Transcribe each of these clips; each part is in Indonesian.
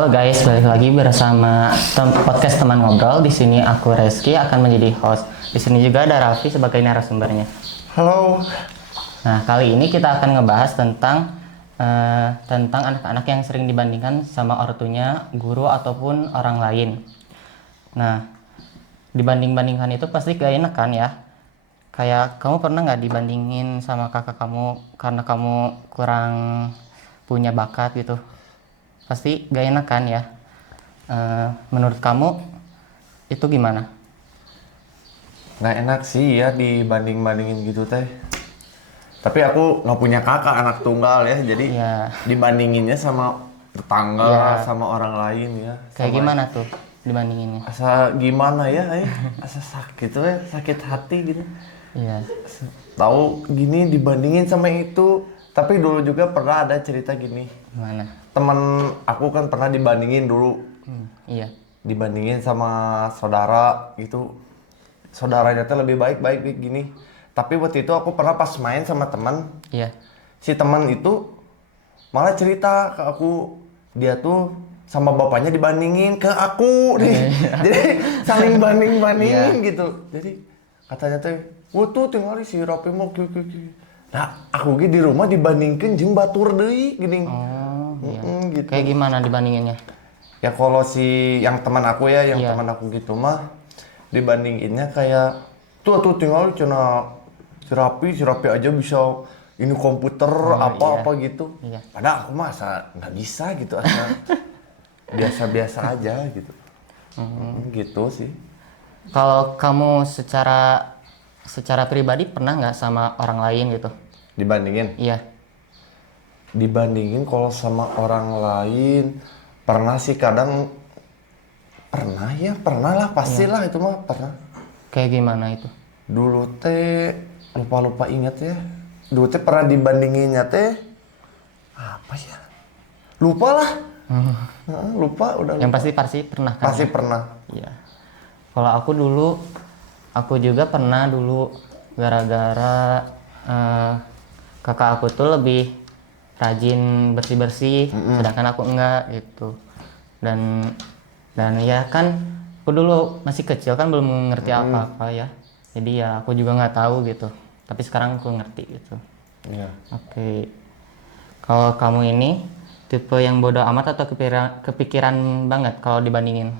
Halo guys, balik lagi bersama podcast teman ngobrol. Di sini aku Reski akan menjadi host. Di sini juga ada Raffi sebagai narasumbernya. Halo. Nah, kali ini kita akan ngebahas tentang anak-anak yang sering dibandingkan sama ortunya, guru ataupun orang lain. Nah, dibanding-bandingkan itu pasti gak enak kan ya? Kayak kamu pernah nggak dibandingin sama kakak kamu karena kamu kurang punya bakat gitu? Pasti gak enak kan ya. Menurut kamu itu gimana? Nggak enak sih ya dibanding-bandingin gitu teh. Tapi aku nggak punya kakak anak tunggal ya, jadi Ya, dibandinginnya sama tetangga, Ya. sama orang lain ya. kayak Sama gimana tuh dibandinginnya? asa gimana ya, asa sakit tuh ya, sakit hati gitu. Iya, Tahu gini dibandingin sama itu. Tapi dulu juga pernah ada cerita gini. gimana? Temen aku kan pernah dibandingin dulu, Iya, dibandingin sama saudara gitu. Saudaranya tuh lebih baik gini. Tapi waktu itu aku pernah pas main sama teman, iya, si teman itu malah cerita ke aku, dia tuh sama bapaknya dibandingin ke aku nih. Jadi saling banding-bandingin gitu. Jadi katanya tuh, "Wah tuh tinggal si Rapi mau ki." Nah, aku di rumah dibandingkan jeung batur deui gini. oh iya. Gitu. Kayak gimana dibandinginnya? Ya kalau si yang teman aku ya, yang Iya. teman aku gitu mah dibandinginnya kayak tuh tinggal cina si Rapi aja bisa ini komputer apa-apa gitu. Iya. Padahal aku masa nggak bisa gitu, asal biasa-biasa aja gitu. Gitu sih. Kalau kamu secara pribadi pernah nggak sama orang lain gitu? Dibandingin. Iya, Dibandingin kalau sama orang lain pernah sih, kadang pernah lah pastilah itu mah pernah. kayak gimana itu? Dulu teh lupa inget ya. Dulu teh pernah dibandinginnya teh apa ya? Lupa lah. Lupa udah. Yang pasti pernah kan? Pasti pernah. Iya. Kalau aku juga pernah dulu gara-gara kakak aku tuh lebih rajin bersih-bersih, sedangkan aku enggak gitu. Dan ya kan aku dulu masih kecil kan belum ngerti apa-apa ya. Jadi ya aku juga nggak tahu gitu. Tapi sekarang aku ngerti gitu. Iya. Oke. Kalau kamu ini tipe yang bodoh amat atau kepikiran banget kalau dibandingin?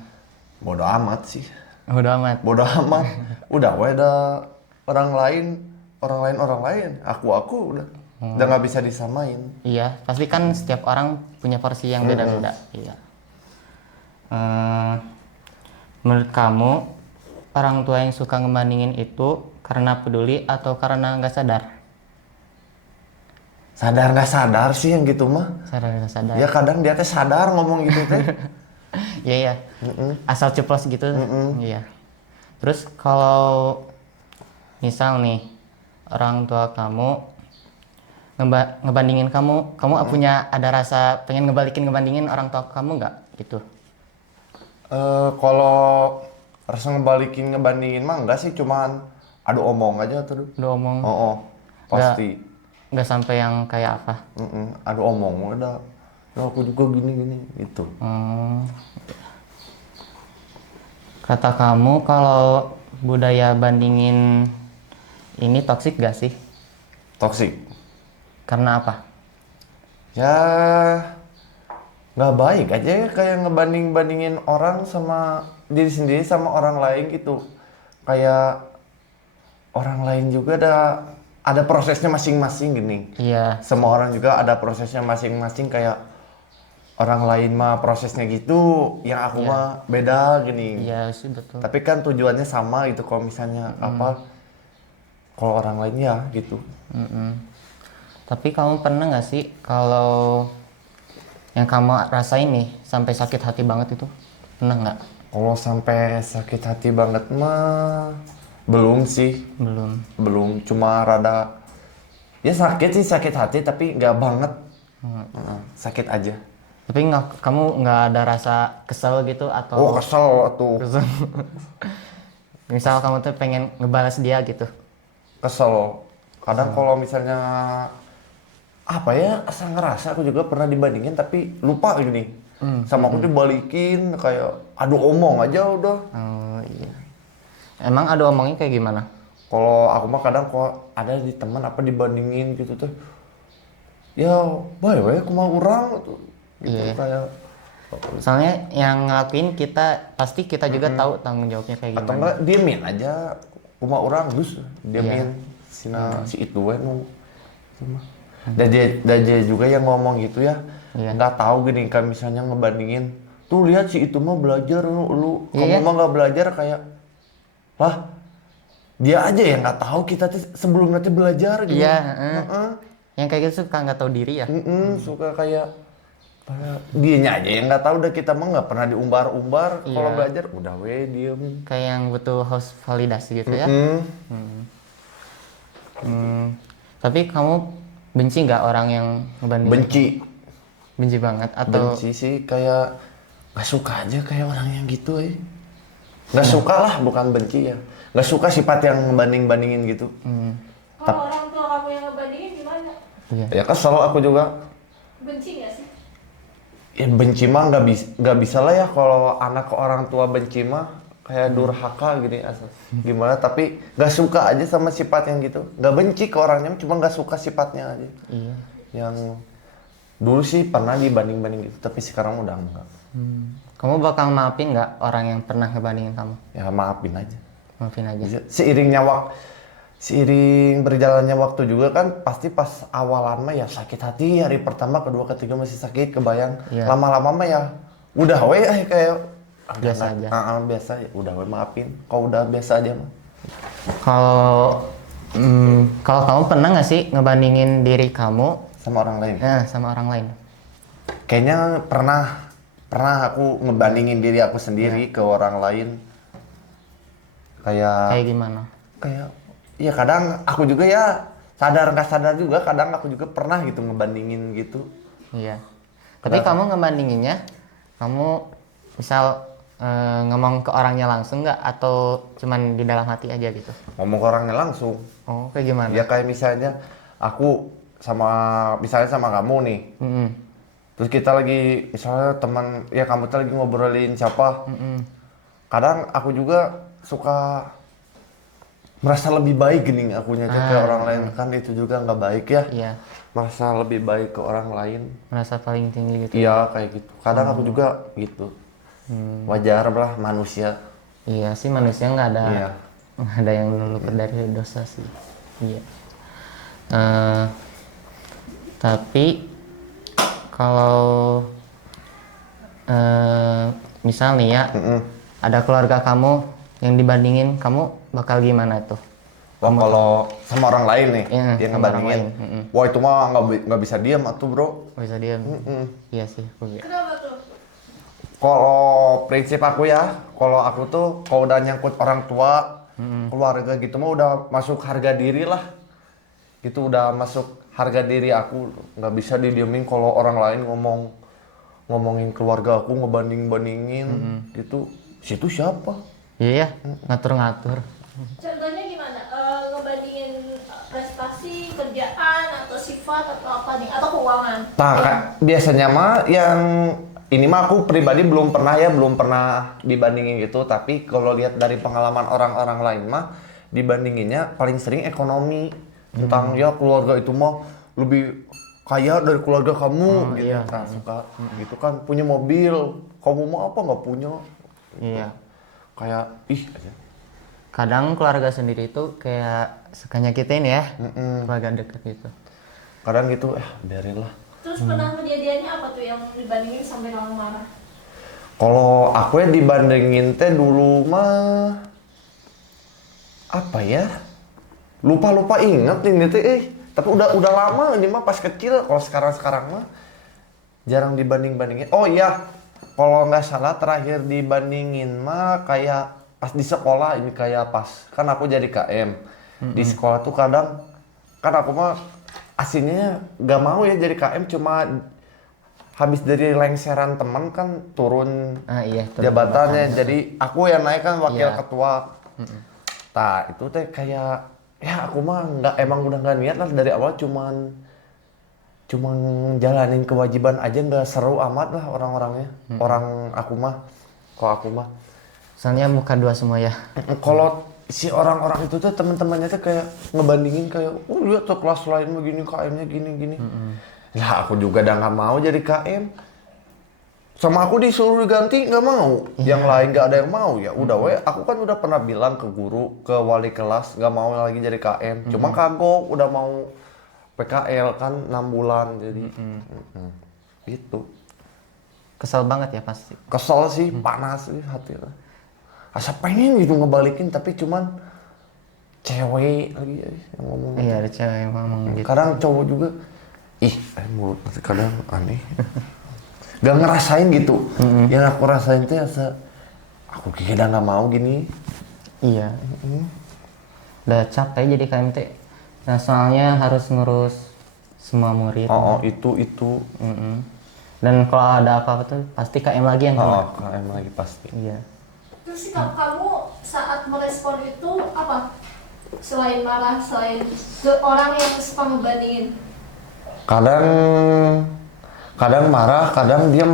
Bodoh amat sih. Bodoh amat. Bodoh amat. Udah we ada orang lain. Aku udah. Udah nggak bisa disamain. Iya, pasti kan setiap orang punya porsi yang beda-beda. Iya. Menurut kamu, orang tua yang suka ngebandingin itu karena peduli atau karena nggak sadar? Sadar nggak sadar sih yang gitu mah. Sadar nggak sadar? Ya kadang dia teh sadar ngomong gitu teh. Iya, iya. Asal ceplos gitu. Iya. Terus kalau misal nih, orang tua kamu ngebandingin kamu punya ada rasa pengen ngebandingin orang tua kamu nggak gitu? Kalau rasa ngebandingin mah enggak sih, cuman adu omong aja tuh. Udah omong Oh, pasti. nggak sampai yang kayak apa? Adu omong udah. Ya aku juga gini gitu. Kata kamu kalau budaya bandingin ini toksik gak sih? Toksik. Karena apa? Ya nggak baik aja ya, kayak ngebandingin orang sama diri sendiri sama orang lain gitu. Kayak orang lain juga ada prosesnya masing-masing gini. Iya, Semua orang juga ada prosesnya masing-masing, kayak orang lain mah prosesnya gitu, yang aku mah beda gini. iya sih betul. Tapi kan tujuannya sama gitu, kalau misalnya kalau orang lain ya gitu. Tapi kamu pernah nggak sih kalau yang kamu rasain nih sampai sakit hati banget itu? Pernah nggak? Kalau sampai sakit hati banget mah belum sih. Belum. Cuma rada ya sakit hati tapi nggak banget. Sakit aja. Tapi kamu nggak ada rasa kesel gitu atau? Oh, kesel tuh. Kesel. Misal kamu tuh pengen ngebalas dia gitu. Kesel. Kadang kalau misalnya apa ya, asal ngerasa aku juga pernah dibandingin tapi lupa gini. sama aku dibalikin kayak adu omong aja udah. Oh iya. Emang ada omongnya kayak gimana? Kalau aku mah kadang kok ada di teman apa dibandingin gitu tuh, ya baik baik aku mau orang tuh gitu Iya. kayak Soalnya yang ngelakuin kita pasti kita juga tahu tanggung jawabnya kayak atau gimana. enggak diemin aja kuma orang dus diemin si itu we nu itu mah. Daje juga yang ngomong gitu ya, Iya. nggak tahu gini kan misalnya ngebandingin tuh lihat si itu mah belajar lu Iya. kamu mah nggak belajar kayak lah dia aja yang nggak tahu kita tuh sebelum nanti belajar gitu. Iya, Heeh. Yang kayak gitu suka nggak tahu diri ya. Suka kayak dianya aja yang nggak tahu, udah kita mah nggak pernah diumbar-umbar. Iya. Kalau belajar udah diem. Kayak yang butuh host validasi gitu ya. Tapi kamu benci nggak orang yang ngebandingin? Benci Benci banget atau benci sih, kayak nggak suka aja kayak orang yang gitu nggak suka lah, bukan benci ya, nggak suka sifat yang ngebanding-bandingin gitu. Kalau orang tua kamu yang ngebandingin gimana? Iya. Ya kesel aku juga. Benci nggak sih? Ya benci mah nggak bisa lah ya, kalau anak ke orang tua benci mah kayak durhaka gini asal gimana, tapi nggak suka aja sama sifat yang gitu, nggak benci ke orangnya, cuma nggak suka sifatnya aja. Iya. Yang dulu sih pernah dibanding-banding gitu, tapi sekarang udah enggak. Kamu bakal maafin nggak orang yang pernah ngebandingin kamu? Ya maafin aja. Maafin aja. Bisa. Seiring berjalannya waktu juga kan pasti pas awalan mah ya sakit hati, hari pertama, kedua, ketiga masih sakit, kebayang. Iya. Lama-lama mah ya udah kayak Biasa aja. Biasa ya udah maafin. Kalau udah biasa aja mah. Kalau kalau kamu pernah nggak sih ngebandingin diri kamu Sama orang lain. sama orang lain? Kayaknya pernah aku ngebandingin diri aku sendiri ke orang lain. Kayak gimana? Kayak ya kadang aku juga ya sadar nggak sadar juga, kadang aku juga pernah gitu ngebandingin gitu. Iya. Tapi kamu ngebandinginnya, kamu misal ngomong ke orangnya langsung nggak atau cuman di dalam hati aja gitu? Ngomong ke orangnya langsung. Oh, kayak gimana? Ya kayak misalnya aku misalnya sama kamu nih. Terus kita lagi misalnya teman, ya kamu tuh lagi ngobrolin siapa. Kadang aku juga suka merasa lebih baik gini akunya ke orang lain, kan itu juga nggak baik ya. Iya. Merasa lebih baik ke orang lain. Merasa paling tinggi gitu. Iya kayak gitu. Kadang aku juga gitu. Wajar lah manusia. Iya sih, manusia nggak ada Iya. nggak ada yang luput dari dosa sih. Iya. Tapi kalau misal nih ya, ada keluarga kamu yang dibandingin, kamu bakal gimana tuh? Wah kalau sama orang lain nih, Iya, yang sama orang ngebandingin, lain. wah itu mah nggak bisa diam atuh bro. Bisa diam. Iya sih. Kenapa tuh? Kalau prinsip aku ya, kalau aku tuh kalau udah nyangkut orang tua, keluarga gitu mah udah masuk harga diri lah. Itu udah masuk harga diri aku, nggak bisa didiemin kalau orang lain ngomongin keluarga aku, ngebanding-bandingin gitu. Situ siapa? Iya ya, ngatur-ngatur. Contohnya gimana? Ngebandingin prestasi, kerjaan, atau sifat, atau apa nih? Atau keuangan? Nah, biasanya mah yang ini mah aku pribadi belum pernah dibandingin gitu, tapi kalau lihat dari pengalaman orang-orang lain mah dibandinginnya paling sering ekonomi. Tentang ya keluarga itu mah lebih kaya dari keluarga kamu gitu. Iya. Nah, suka gitu kan, punya mobil, kamu mah apa nggak punya. Iya. Kayak ih aja. Kadang keluarga sendiri itu kayak suka nyakitin ya, keluarga dekat gitu. Kadang gitu biarin lah. Terus pernah kejadiannya apa tuh yang dibandingin sampai kamu marah? Kalau aku ya dibandingin teh dulu mah apa ya? Lupa inget ini teh tapi udah lama ini mah pas kecil. Kalau sekarang mah jarang dibandingin. Oh iya, kalau nggak salah terakhir dibandingin mah kayak pas di sekolah, ini kayak pas kan aku jadi KM di sekolah tuh kadang kan aku mah aslinya nggak mau ya jadi KM, cuma habis dari lengseran teman kan turun Iya, jabatannya, jadi aku yang naik kan wakil ketua. Nah itu teh kayak ya aku mah emang udah nggak niat lah dari awal, cuman cuma jalanin kewajiban aja nggak seru amat lah orang-orangnya. Orang aku mah, kalau aku mah. Soalnya muka dua semua ya. Kalau si orang-orang itu tuh teman-temannya tuh kayak ngebandingin kayak, lihat tuh kelas lain begini KM-nya gini-gini. Ya aku juga udah nggak mau jadi KM. Sama aku disuruh diganti nggak mau. Yang lain nggak ada yang mau ya. Udah aku kan udah pernah bilang ke guru, ke wali kelas nggak mau lagi jadi KM. Cuma kagok udah mau PKL kan 6 bulan jadi. Gitu. Kesel banget ya pasti. Kesel sih, panas sih hati. Asa pengen gitu ngebalikin tapi cuman cewek lagi ya yang ngomong. Iya, ada cewek yang ngomong gitu. Kadang cowok juga mulut kadang aneh. Gak ngerasain gitu. Yang aku rasain tuh aku kira nggak mau gini. Iya. Udah capek jadi KMT. Nah, soalnya harus ngurus semua murid. Itu. Dan kalau ada apa-apa tuh pasti KM lagi yang kena. KM lagi pasti. Iya. Terus sikap kamu saat merespon itu apa? Selain marah, selain ke orang yang suka ngebandingin? Kadang marah, kadang diem.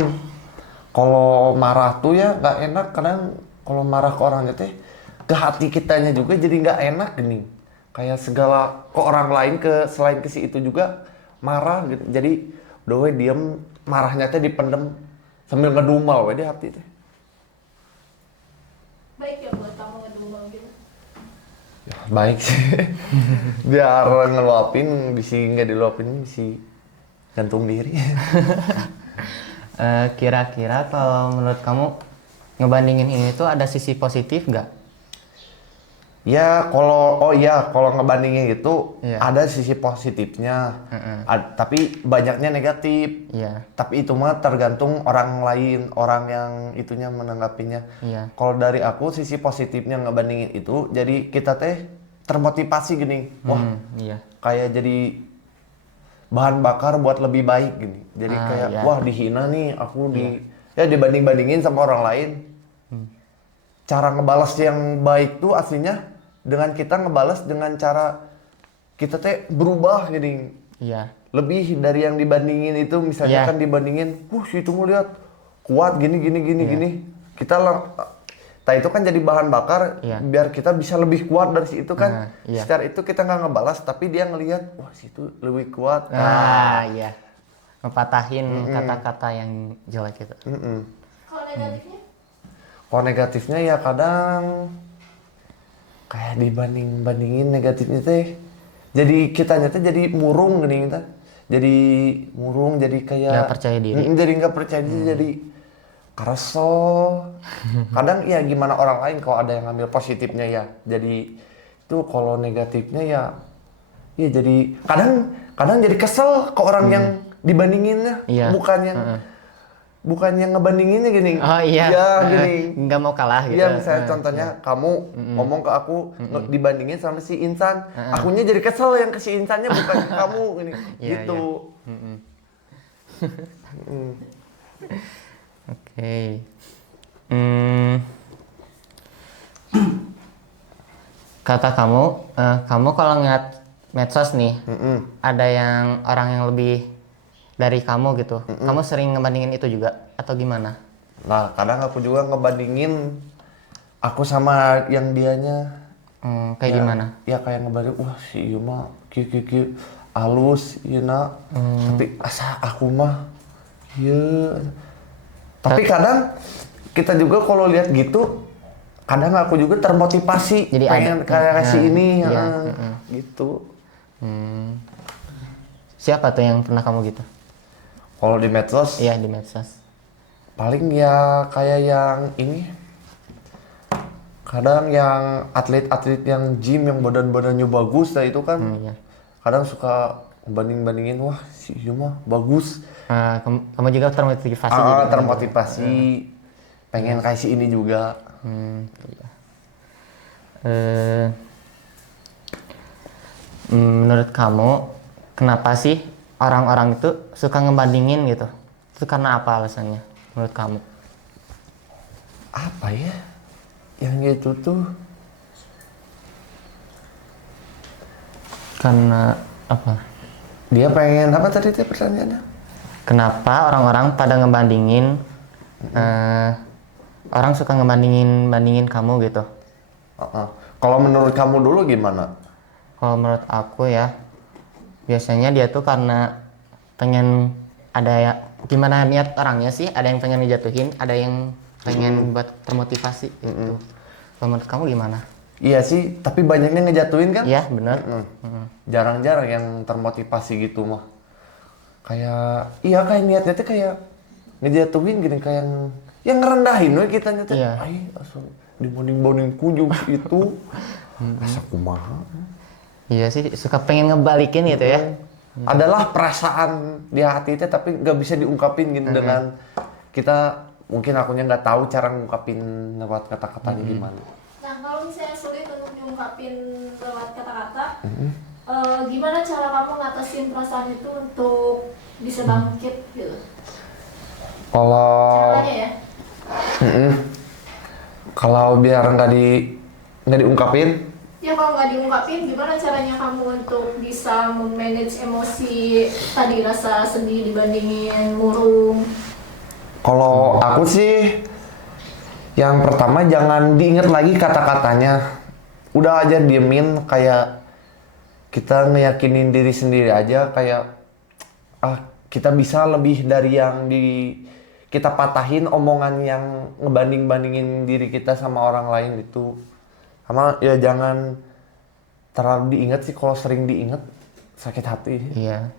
Kalau marah tuh ya nggak enak. Kadang kalau marah ke orangnya teh ke hati kitanya juga jadi nggak enak gini. Kayak segala ke orang lain selain ke si itu juga marah gitu. Jadi udah diem, marahnya teh dipendem sambil ngedumel di hati teh. Baik ya buat kamu ngedumel gitu? Ya, baik sih. Biar ngeluapin, nggak diluapin bisa gantung diri. Kira-kira kalau menurut kamu ngebandingin ini tuh ada sisi positif nggak? Ya kalau ngebandingin itu Iya. ada sisi positifnya, tapi banyaknya negatif. Iya. Tapi itu mah tergantung orang lain, orang yang itunya menanggapinya. Iya. Kalau dari aku sisi positifnya ngebandingin itu, jadi kita teh termotivasi gini, wah Iya. kayak jadi bahan bakar buat lebih baik gini. Jadi kayak iya. wah dihina nih aku dibanding-bandingin sama orang lain. Cara ngebalas yang baik tuh aslinya dengan kita ngebalas dengan cara kita teh berubah gini. Iya. Lebih dari yang dibandingin itu misalnya Iya. kan dibandingin, si itu lihat kuat gini. Kita itu kan jadi bahan bakar biar kita bisa lebih kuat dari si itu kan. Secara itu kita nggak ngebalas tapi dia ngelihat wah si itu lebih kuat. Iya. Ngepatahin kata-kata yang jelek itu. Kalau negatifnya? Kalau negatifnya ya kadang kayak dibandingin negatifnya teh jadi kitanya teh jadi murung gini kita. Jadi murung jadi kayak Nggak percaya diri. Jadi nggak percaya diri jadi kereso. Kadang ya gimana orang lain kalau ada yang ngambil positifnya ya. Jadi itu kalau negatifnya ya jadi kadang jadi kesel ke orang yang dibandinginnya bukan yang ngebandinginnya gini. Oh iya. Ya gini. Nggak mau kalah gitu. Iya misalnya contohnya kamu ngomong ke aku dibandingin sama si Insan, akunya jadi kesel yang ke si Insannya bukan ke kamu gini. Gitu. Oke. Kata kamu kalau ngeliat medsos nih, ada yang orang yang lebih dari kamu gitu, kamu sering ngebandingin itu juga atau gimana? Nah kadang aku juga ngebandingin aku sama yang dianya. Kayak gimana? Ya kayak ngebanding, wah si Iya mah kieu halus ieu tapi asa aku mah tapi kadang kita juga kalau lihat gitu kadang aku juga termotivasi jadi pengen kayak si ini gitu. Siapa tuh yang pernah kamu gitu? Kalau di medsos? Iya di medsos. Paling ya kayak yang ini. Kadang yang atlet-atlet yang gym yang badan-badannya bagus, nah itu kan. Kadang suka banding-bandingin, wah si Iya mah bagus. Kamu juga termotivasi? Termotivasi. Pengen kayak si ini juga. Menurut kamu, kenapa sih orang-orang itu suka ngebandingin gitu? Itu karena apa alasannya menurut kamu? Apa ya? Yang itu tuh karena apa? Dia pengen apa tadi tuh pertanyaannya? Kenapa orang-orang pada ngebandingin orang suka bandingin kamu gitu? Kalau menurut kamu dulu gimana? Kalau menurut aku ya, biasanya dia tuh karena pengen ada ya, gimana niat orangnya sih, ada yang pengen dijatuhin, ada yang pengen buat termotivasi gitu. Kalau menurut kamu gimana? Iya sih, tapi banyaknya ngejatuhin kan? Iya benar. Jarang-jarang yang termotivasi gitu mah. Kayak, iya kayak niatnya tuh kayak ngejatuhin gini, kayak yang ngerendahin we kita nyata. Iya. Ai, asal dibanding-banding kunjung itu. Asa kumaha. Iya sih, suka pengen ngebalikin gitu ya. Adalah perasaan di hati itu tapi nggak bisa diungkapin gitu dengan kita, mungkin akunya nggak tahu cara ngungkapin lewat kata-katanya gimana. Nah, kalau misalnya sulit untuk diungkapin lewat kata-kata, gimana cara kamu ngatasin perasaan itu untuk bisa bangkit gitu? Kalau Caranya ya? kalau biar nggak diungkapin, Ya kalau nggak diungkapin, gimana caranya kamu untuk bisa memanage emosi tadi, rasa sedih dibandingin murung? kalau aku sih yang pertama jangan diingat lagi kata-katanya. Udah aja diemin, kayak kita ngeyakinin diri sendiri aja kayak kita bisa lebih dari yang kita patahin omongan yang ngebanding-bandingin diri kita sama orang lain itu. Sama ya jangan terlalu diingat sih, kalau sering diingat sakit hati. Iya.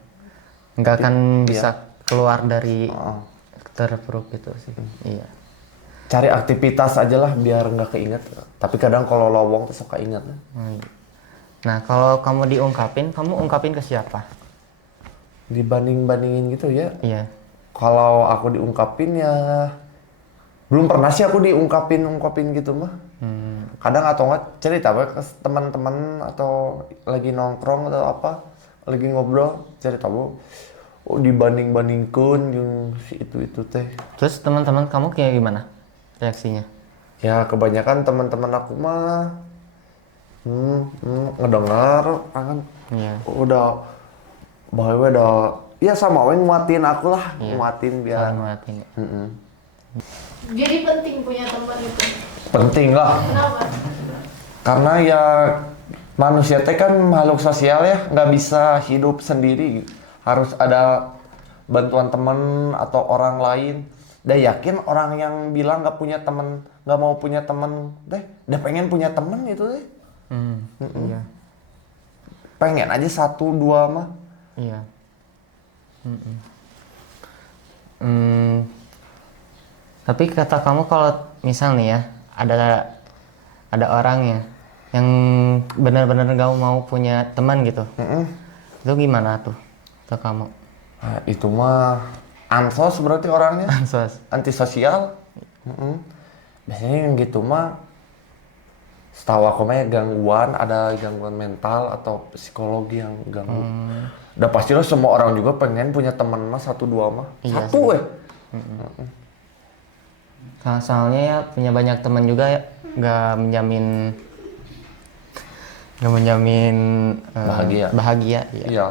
Nggak akan bisa keluar dari terpuruk itu sih. Iya. Cari aktivitas aja lah biar nggak keinget. Tapi kadang kalau lowong tuh suka ingat. Nah, kalau kamu diungkapin, kamu ungkapin ke siapa? Dibanding-bandingin gitu ya. Iya. Kalau aku diungkapin ya belum pernah sih aku diungkapin gitu mah. Kadang atau nggak cerita ke teman-teman atau lagi nongkrong atau apa, lagi ngobrol cerita bu, dibanding-bandingkan yang si itu teh. Terus teman-teman kamu kayak gimana reaksinya? Ya kebanyakan teman-teman aku mah ngedengar kan Iya. udah bahwa udah ya sama we nguatin aku lah, nguatin biar Saling nguatin ya. Jadi penting punya teman itu. penting lah. Kenapa? Karena ya manusia teh kan makhluk sosial ya, nggak bisa hidup sendiri, harus ada bantuan teman atau orang lain. Dah yakin orang yang bilang nggak punya teman, nggak mau punya teman, dah pengen punya teman itu deh. Iya. Pengen aja 1-2 mah. Iya. Tapi kata kamu kalau misal nih ya ada orang ya yang benar-benar gak mau punya teman gitu, itu gimana tuh ke kamu? Nah, itu mah ansos berarti orangnya. Ansos. Antisosial. Biasanya yang gitu mah setahu aku mah ya gangguan, ada gangguan mental atau psikologi yang ganggu. Udah pastilah semua orang juga pengen punya teman mah 1-2 mah. Iya Satu sih. Soalnya ya punya banyak teman juga ya nggak menjamin bahagia ya. Iya.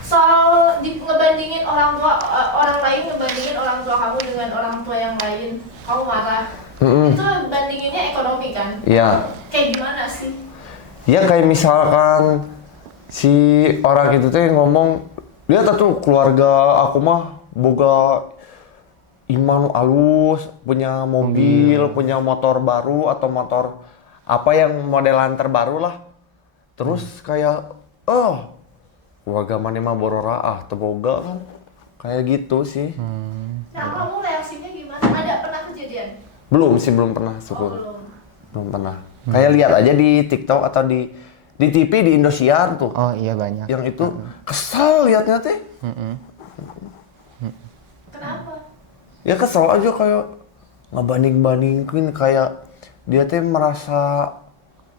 Soal ngebandingin orang tua, orang lain ngebandingin orang tua kamu dengan orang tua yang lain, kamu marah. Itu bandinginnya ekonomi kan? Iya. Kayak gimana sih? Ya kayak misalkan si orang itu tuh yang ngomong, lihat tuh keluarga aku mah boga iman alus, punya mobil, punya motor baru atau motor apa yang modelan terbaru lah. Terus kayak keluarga mana mah borora teboga kan. Kayak gitu sih. Nah, kamu reaksinya gimana? Ada pernah kejadian? Belum pernah syukur. Belum. Belum pernah. Kayak lihat aja di TikTok atau di TV di Indosiar tuh. Oh iya banyak. Yang itu kesel liatnya teh. Kenapa? Ya kesel aja kayak ngebanding-bandingin kayak dia teh merasa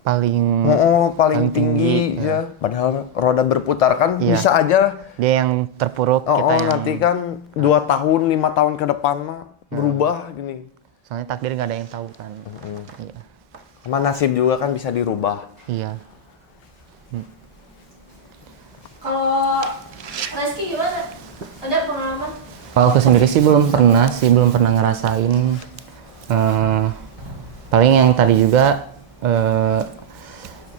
paling paling tinggi ya. Padahal roda berputar kan Iya. bisa aja dia yang terpuruk kita yang nanti kan 2 tahun 5 tahun ke depan mah berubah gini. soalnya takdir nggak ada yang tahu kan. Iya. Sama nasib juga kan bisa dirubah. Iya. Kalau Reski gimana? Ada pengalaman? Kalau aku sendiri sih belum pernah ngerasain. Paling yang tadi juga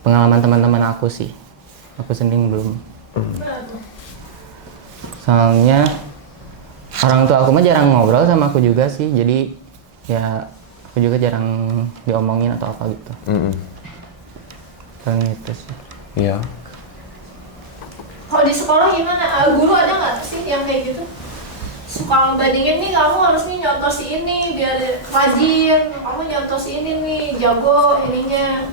pengalaman teman-teman aku sih. Aku sendiri belum. Soalnya orang tua aku mah jarang ngobrol sama aku juga sih. Jadi ya aku juga jarang diomongin atau apa gitu. Paling itu sih. Iya. Kalau di sekolah gimana? Guru ada nggak sih yang kayak gitu? Suka ngebandingin nih, kamu harus nih nyontoh si ini biar rajin, kamu nyontoh si ini nih jago ininya.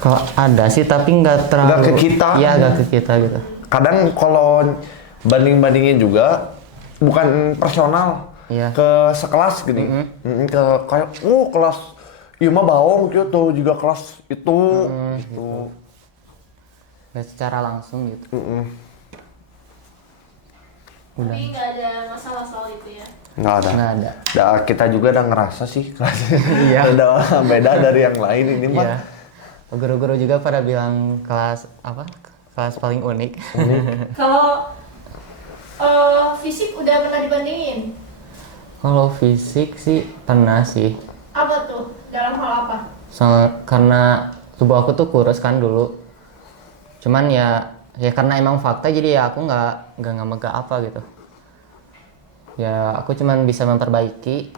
Kalau ada sih tapi nggak terlalu. Nggak ke kita. Iya nggak ke kita gitu. Kadang kalau banding-bandingin juga bukan personal, Iya. ke sekelas gini, ke kayak kelas iya mah bawong gitu juga kelas itu gitu. Nggak secara langsung gitu. Tapi nggak ada masalah soal itu ya. Nggak ada. Nggak ada. Kita juga udah ngerasa sih kelasnya udah beda dari yang lain ini mah. Iya. Guru-guru juga pada bilang kelas apa? Kelas paling unik. Kalau fisik udah pernah dibandingin? Kalau fisik sih pernah sih. Apa tuh? Dalam hal apa? Karena tubuh aku tuh kurus kan dulu. Cuman ya karena emang fakta jadi ya aku nggak ngamega apa gitu. Ya aku cuman bisa memperbaiki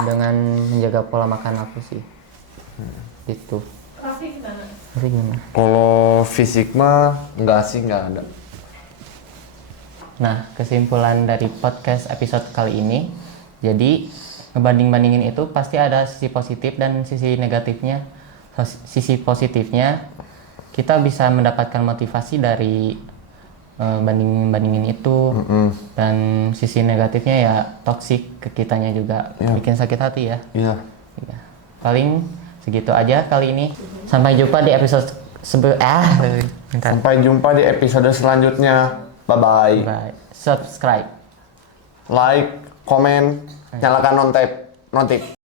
dengan menjaga pola makan aku sih. Gitu. Raffi gimana? Tapi gimana? Kalau fisik mah nggak ada. Nah, kesimpulan dari podcast episode kali ini, jadi ngebanding-bandingin itu pasti ada sisi positif dan sisi negatifnya. Sisi positifnya, kita bisa mendapatkan motivasi dari bandingin itu, dan sisi negatifnya ya toksik ke kitanya juga, bikin sakit hati ya. Iya. Ya. Paling segitu aja kali ini. Sampai jumpa di episode Sampai jumpa di episode selanjutnya. Bye-bye. Bye. Subscribe. Like, komen, nyalakan notif.